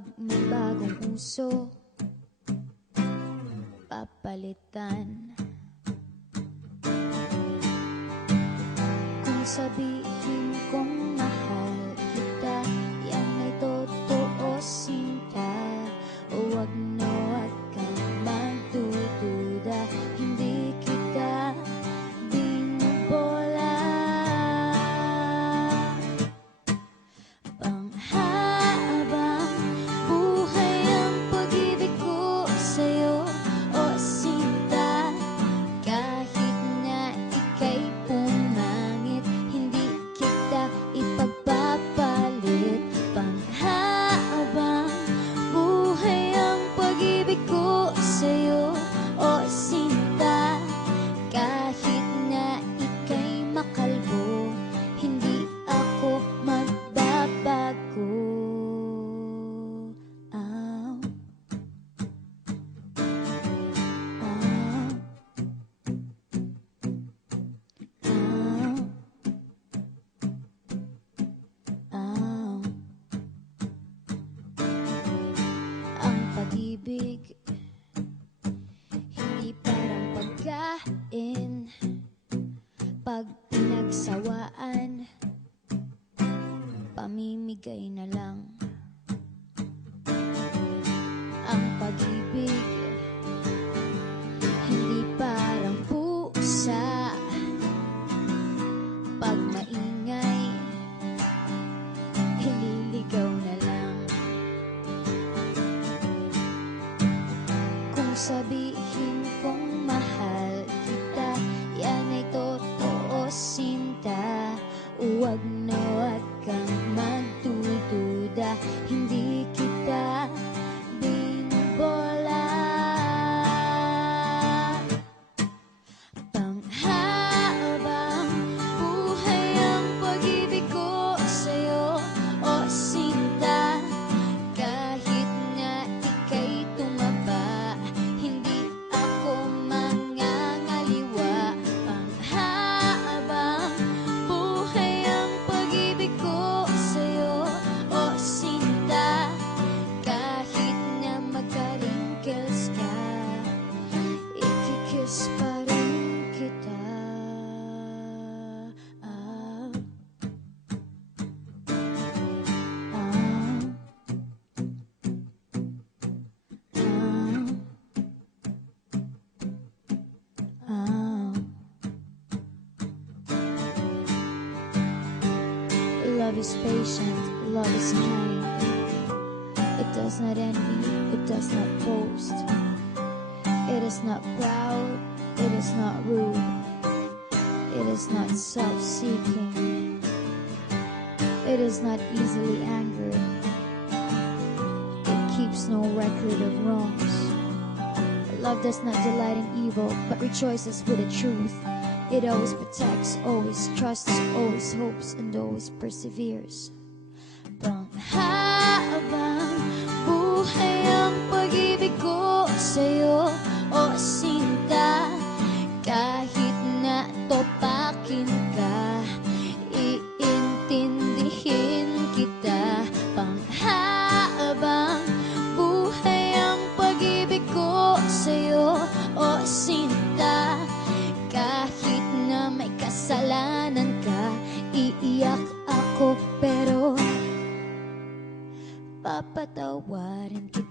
Pag may bagong uso, papalitan. Kung sabihin kong mahal kita, yan ay totoo, sinta. Huwag na huwag kang magdududa, hindi kita binubola. Panghabang buhay ang pag-ibig ko sa'yo, o sinta. Kahit na ika'y pumangit, hindi kita ipagpapalit. Panghabang buhay ang pag-ibig ko sa'yo, o sinta. Kahit na ika'y makalbo, hindi ako magbabago. Ow. Ow. Ow. Ang pag-ibig hindi parang pagkain, pag pinagsawaan, pamimigay na lang. Ang pag-ibig hindi parang pusa, pag maingay, ililigaw na lang. Kung sabihin kong mahal kita, yan ay totoo, sinta. Huwag na huwag kang magdududa, hindi kita binubola. Panghabang buhay ang pag-ibig ko sa'yo, o sinta. Kahit na ika'y tumaba, hindi ako mangangaliwa. Panghabang buhay ang pag-ibig ko sa'yo, o sinta. Kahit na magka-wrinkles ka, ikikiss pa rin kita. Ah. Ah. Love is patient, love is kind. It does not envy, it does not boast. It is not proud, it is not rude. It is not self-seeking. It is not easily angered. It keeps no record of wrongs. Love does not delight in evil, but rejoices with the truth. It always protects, always trusts, always hopes, and always perseveres. Panghabang buhay ang pag-ibig ko sa'yo, o sinta. Kahit na topakin ka, iintindihin kita. Panghabang buhay ang pag-ibig ko sa'yo, o sinta. Kahit na may kasalanan ka, iiyak ako pero papatawarin kita.